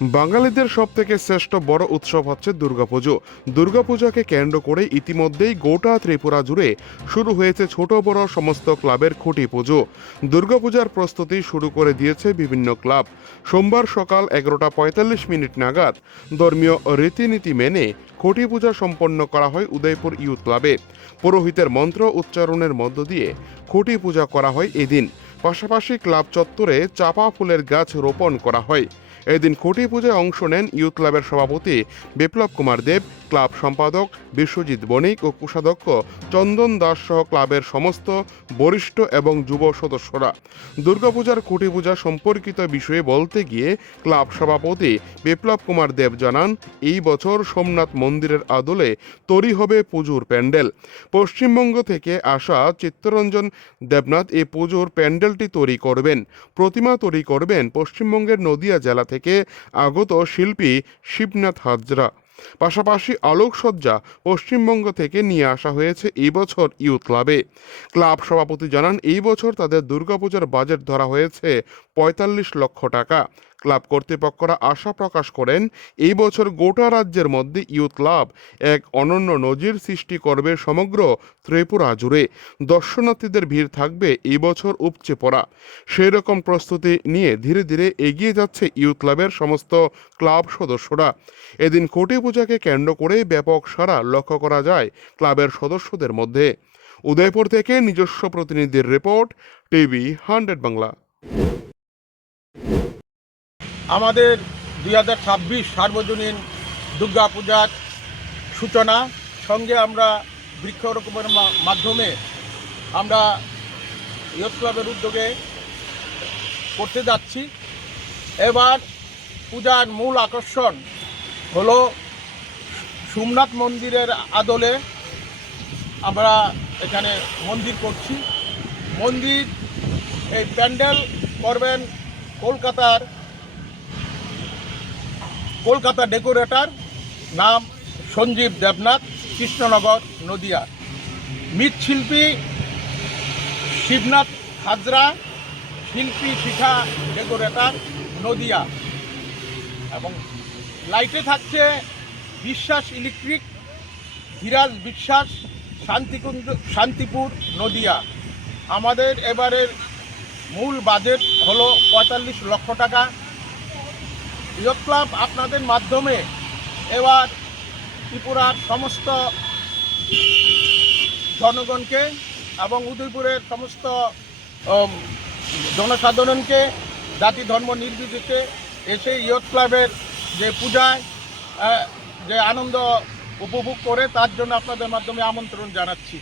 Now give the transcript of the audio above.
বাঙালিদের সবথেকে শ্রেষ্ঠ বড় উৎসব হচ্ছে দুর্গাপুজো। দুর্গাপূজাকে কেন্দ্র করে ইতিমধ্যেই গোটা ত্রিপুরা জুড়ে শুরু হয়েছে ছোট বড় সমস্ত ক্লাবের খুঁটি পুজো। দুর্গাপূজার প্রস্তুতি শুরু করে দিয়েছে বিভিন্ন ক্লাব। সোমবার সকাল 11:45 নাগাদ ধর্মীয় রীতিনীতি মেনে খুঁটি পূজা সম্পন্ন করা হয় উদয়পুর ইউথ ক্লাবে। পুরোহিতের মন্ত্র উচ্চারণের মধ্য দিয়ে খুঁটি পূজা করা হয় এদিন। পাশাপাশি ক্লাব চত্বরে চাপা ফুলের গাছ রোপণ করা হয়। এদিন খুঁটি পূজায় অংশ নেন ইউথ ক্লাবের সভাপতি বিপ্লব কুমার দেব, ক্লাব সম্পাদক বিশ্বজিৎ বণিক ও কোষাধ্যক্ষ চন্দন দাস সহ ক্লাবের সমস্ত বরিষ্ঠ এবং যুব সদস্যরা। দুর্গাপূজার খুঁটি পূজা সম্পর্কিত বিষয়ে বলতে গিয়ে ক্লাব সভাপতি বিপ্লব কুমার দেব জানান, এই বছর সোমনাথ মন্দিরের আদলে তৈরি হবে পুজোর প্যান্ডেল। পশ্চিমবঙ্গ থেকে আসা চিত্তরঞ্জন দেবনাথ এই পুজোর প্যান্ডেলটি তৈরি করবেন। প্রতিমা তৈরি করবেন পশ্চিমবঙ্গের নদিয়া জেলা থেকে আগত শিল্পী শিবনাথ হাজরা। পাশাপাশি আলোকসজ্জা পশ্চিমবঙ্গ থেকে নিয়ে আসা হয়েছে এই বছর ইউথ ক্লাবে। ক্লাব সভাপতি জানান, এই বছর তাদের দুর্গাপূজার বাজেট ধরা হয়েছে ৪৫ লক্ষ টাকা। ক্লাব কর্তৃপক্ষরা আশা প্রকাশ করেন, এই বছর গোটা রাজ্যের মধ্যে ইউথ ক্লাব এক অনন্য নজির সৃষ্টি করবে সমগ্র ত্রিপুরা জুড়ে। দর্শনার্থীদের ভিড় থাকবে এই বছর উপচে পড়া। সেই রকম প্রস্তুতি নিয়ে ধীরে ধীরে এগিয়ে যাচ্ছে ইউথ ক্লাবের সমস্ত ক্লাব সদস্যরা। এদিন খুঁটি পূজাকে কেন্দ্র করে ব্যাপক সাড়া লক্ষ্য করা যায় ক্লাবের সদস্যদের মধ্যে। উদয়পুর থেকে নিজস্ব প্রতিনিধির রিপোর্ট, টিভি 100 বাংলা। আমাদের 2026 সার্বজনীন দুর্গাপূজার সূচনা সঙ্গে আমরা বৃক্ষরোপণের মাধ্যমে আমরা ইয়ুথ ক্লাবের উদ্যোগে করতে যাচ্ছি। এবার পূজার মূল আকর্ষণ হলো সোমনাথ মন্দিরের আদলে আমরা এখানে মন্দির করছি। মন্দির এই প্যান্ডেল করবেন কলকাতা ডেকোরেটর, নাম সঞ্জীব দেবনাথ, কৃষ্ণনগর, নদিয়া। মৃৎশিল্পী শিবনাথ হাজরা, শিল্পী শিখা ডেকোরেটর, নদিয়া। এবং লাইটে থাকছে বিশ্বাস ইলেকট্রিক, ধীরাজ বিশ্বাস, শান্তিপুর, নদিয়া। আমাদের এবারের মূল বাজেট হলো ৪৫ লক্ষ টাকা। ইয়ুথ ক্লাব আপনাদের মাধ্যমে এবার ত্রিপুরার সমস্ত জনগণকে এবং উদয়পুরের সমস্ত জনসাধারণকে জাতি ধর্ম নির্বিশেষে এসে ইয়ুথ ক্লাবের যে পূজায় যে আনন্দ উপভোগ করে তার জন্য আপনাদের মাধ্যমে আমন্ত্রণ জানাচ্ছি।